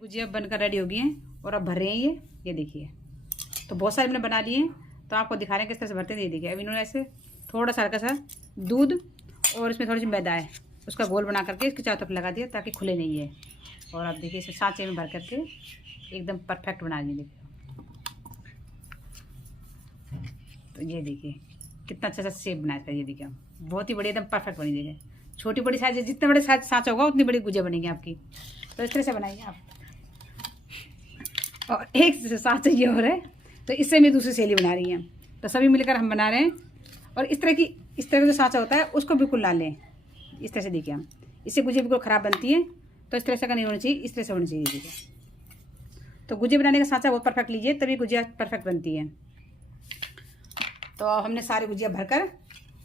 गुजिया बनकर रेडी हो गई हैं और अब भर रहे हैं ये देखिए। तो बहुत सारे हमने बना लिए हैं, तो आपको दिखा रहे हैं किस तरह से भरते हैं। ये देखिए, अब इन्होंने ऐसे थोड़ा सा हल्का सा दूध और इसमें थोड़ी सी मैदा है, उसका गोल बना करके इसके चारों तरफ लगा दिया ताकि खुले नहीं है। और अब देखिए इसे सांचे में भर करके एकदम परफेक्ट बना दिए। देखिए तो ये देखिए कितना अच्छा सा शेप बनाया था। ये देखिए बहुत ही बड़ी एकदम परफेक्ट बनी। देखिए छोटी बड़ी साइज, जितने बड़े साइज सांचा होगा उतनी बड़ी गुजिया बनेगी आपकी। तो इस तरह से बनाइए आप। और एक सांचा ये हो रहा है, तो इससे मैं दूसरी सहेली बना रही हैं। तो सभी मिलकर हम बना रहे हैं। और इस तरह का जो सांचा होता है उसको बिल्कुल ला लें। इस तरह से देखिए हम, इससे गुजिया बिल्कुल ख़राब बनती है। तो इस तरह से नहीं होनी चाहिए, इस तरह से होनी चाहिए। देखिए तो गुजिया बनाने का सांचा बहुत परफेक्ट लीजिए, तभी गुजिया परफेक्ट बनती है। तो हमने सारी गुजिया भरकर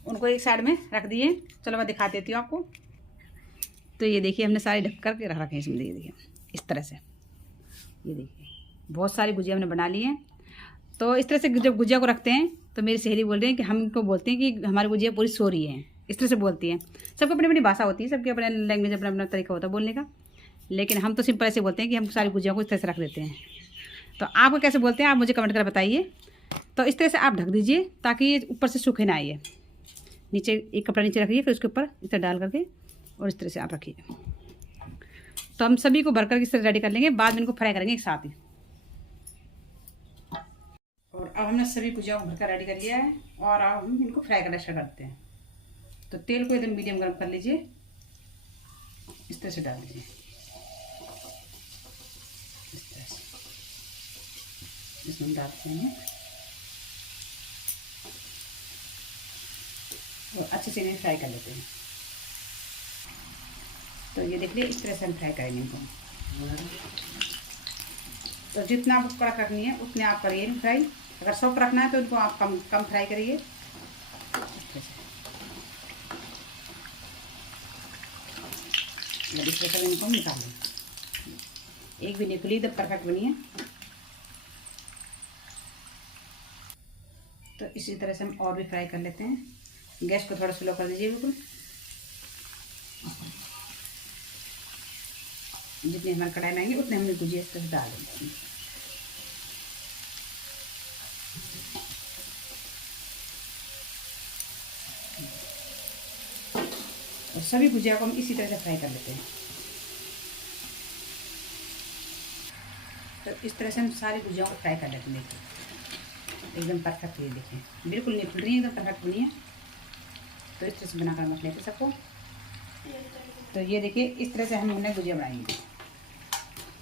उनको एक साइड में रख दिए। चलो मैं दिखा देती हूँ आपको। तो ये देखिए हमने सारे ढक करके रख रखे हैं इसमें। देखिए इस तरह से, ये देखिए बहुत सारी गुजिया हमने बना ली हैं। तो इस तरह से जब गुजिया को रखते हैं तो मेरी सहेली बोल रही है कि हम इनको बोलते हैं कि हमारी गुजिया पूरी सो रही है। इस तरह से बोलती हैं। सबकी अपनी अपनी भाषा होती है, सबकी अपना लैंग्वेज, अपना अपना तरीका होता है बोलने का। लेकिन हम तो सिंपल ऐसे बोलते हैं कि हम सारी गुजिया को इस तरह से रख देते हैं। तो आपको कैसे बोलते हैं आप मुझे कमेंट कर बताइए। तो इस तरह से आप ढक दीजिए ताकि ये ऊपर से सूखे ना आइए। नीचे एक कपड़ा नीचे रखिए, फिर उसके ऊपर इस तरह डाल करके और इस तरह से आप रखिए। तो हम सभी को भरकर इस तरह रेडी कर लेंगे, बाद में इनको फ्राई करेंगे एक साथ ही। और अब हमने सभी गुजिया को भरकर रेडी कर लिया है और अब हम इनको फ्राई करना स्टार्ट करते हैं। तो तेल को एकदम मीडियम गर्म कर लीजिए, इस तरह से डाल दीजिए। इस तरह से इसमें डालते हैं और अच्छे से इन्हें फ्राई कर लेते हैं। तो ये देख लीजिए इस तरह से हम फ्राई करेंगे इनको। तो जितना आपको कड़क रखनी है उतने आप करिए फ्राई। अगर सॉफ्ट रखना है तो इनको आप कम फ्राई करिए। इस तरह से इनको निकाल लें। एक भी नहीं खुली, एकदम परफेक्ट बनी है। तो इसी तरह से हम और भी फ्राई कर लेते हैं। गैस को थोड़ा स्लो कर दीजिए बिल्कुल। जितने हमारे कढ़ाई में आएंगे उतने हमने गुजिया इस तरह डाल देंगे। और सभी गुजिया को हम इसी तरह से फ्राई कर लेते हैं। तो इस तरह से हम सारी गुजिया को फ्राई कर लेते हैं। एकदम परफेक्ट, ये देखें बिल्कुल नहीं फुल रही है, एकदम परफेक्ट बनी है। तो इस तरह से बनाकर मत लेते सबको। तो ये देखिए इस तरह से हमने गुजिया बनाई है।